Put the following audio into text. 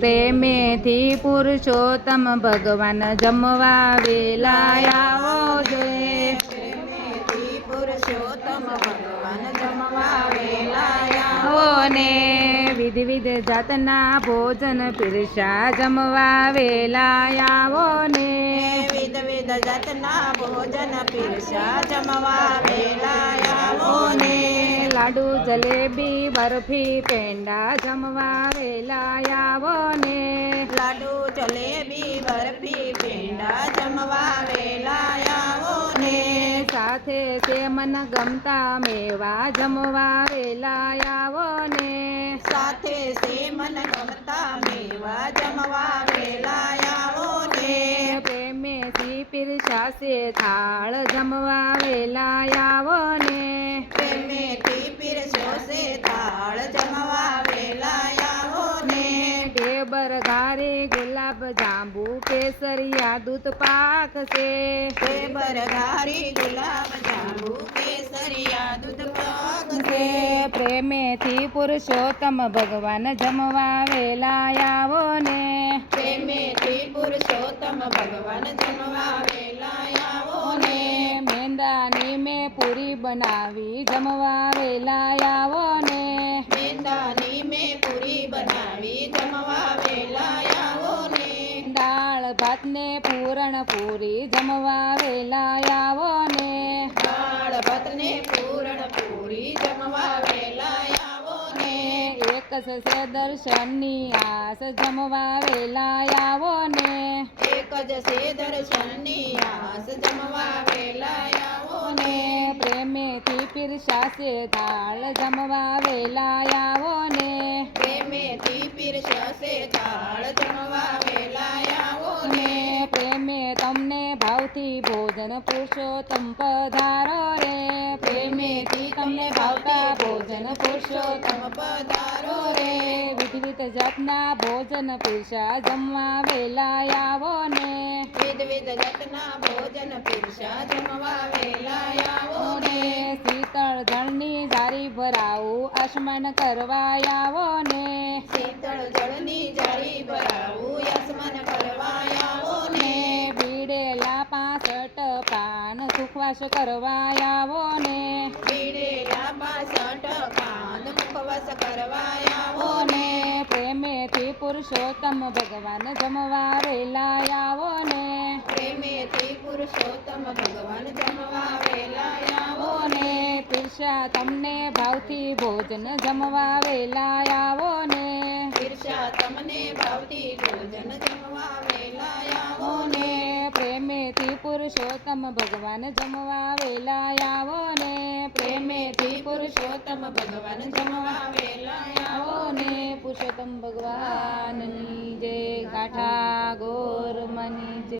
પ્રેમેથી પુરુષોત્તમ ભગવાન જમવા વેલા આવો જોઈએ. પ્રેમેથી પુરુષોત્તમ ભગવાન જમવા વેલા આવો આવો ને વિવિધ જાતના ભોજન પીરસા જમવા વેલા આવો ને વિધ જાતના ભોજન પીરસા જમવા વેલા આવો ને લાડુ જલેબી બરફી પેંડા જમવા વેલા આવો ને લાડુ જલેબી બરફી પેંડા જમવા વેલા આવો ને સાથે તે મન ગમતા મેવા જમવા વેલા આવો ને સાથે સે મન ગમતા મેવા જમવા વેલા આવો ને પ્રેમેથી પીરસાશે થાળ જમવા વેલા આવો ને પ્રેમેથી પીરસોશે થાળ જમવા વેલા આવો ને ઢેબર ઘારી ગુલાબ જાંબુ કેસરિયા દૂધ પાક છે ઢેબર ઘારી ગુલાબ જાંબુ કેસરિયા દૂધ પાક છે પ્રેમેથી પુરુષોત્તમ ભગવાન જમવા વેલા આવો ને પ્રેમેથી પુરુષોત્તમ ભગવાન જમવા વેલા આવો ને મેંદાની મેં પૂરી બનાવી જમવા વેલા આવો ને મેંદાની મેં પૂરી બનાવી જમવા વેલા આવો ને દાળ ભાત ને પૂરણ પૂરી જમવા વેલા આવો ને દાળ ભાત ને પૂરણ પૂરી જમવા વેલા આવો ને એક છે દર્શનની આસ જમવા વેલા આવો ને એક જ છે દર્શનની આસ જમવા વેલા આવો ને પ્રેમેથી પીરસાશે થાળ જમવા વેલા આવો ને પ્રેમેથી પીરસાશે થાળ જમવા વેલા આવો ને પ્રેમે તમને ભાવથી ભોજન પુરુષોત્તમ પધારો રે પ્રેમેથી તમને ભાવતા ભોજન પુરુષોત્તમ પધારો રે વિવિધ જાતના ભોજન પીરસા જમવા વેલા આવો ને વિધ જાતના ભોજન પીરસા જમવા વેલા આવો ને શીતળ જળની જારી ભરાવું આસમાન કરવા આવો ને શીતળ જળની જાળી ભરાવું આસમાન કરવા આવો ને બીડેલા 65 પાન સુખવાસ કરવા આવો ને પીડેલા 65 પાન મુખવાસ કરવા આવો ને પ્રેમેથી પુરુષોત્તમ ભગવાન જમવા વેલા આવો ને પ્રેમેથી પુરુષોત્તમ ભગવાન જમવા વેલા આવો ને પીરસા તમને ભાવથી ભોજન જમવા વેલા આવો ને પીરસા તમને ભાવથી ભોજન જમવા વેલા આવો ને પ્રેમેથી પુરુષોત્તમ ભગવાન જમવા વેલા આવો ને પ્રેમેથી પુરુષોત્તમ ભગવાન જમવા વેલા આવો ને પુરુષોત્તમ ભગવાનની જય કાઠા ગોરમની જય.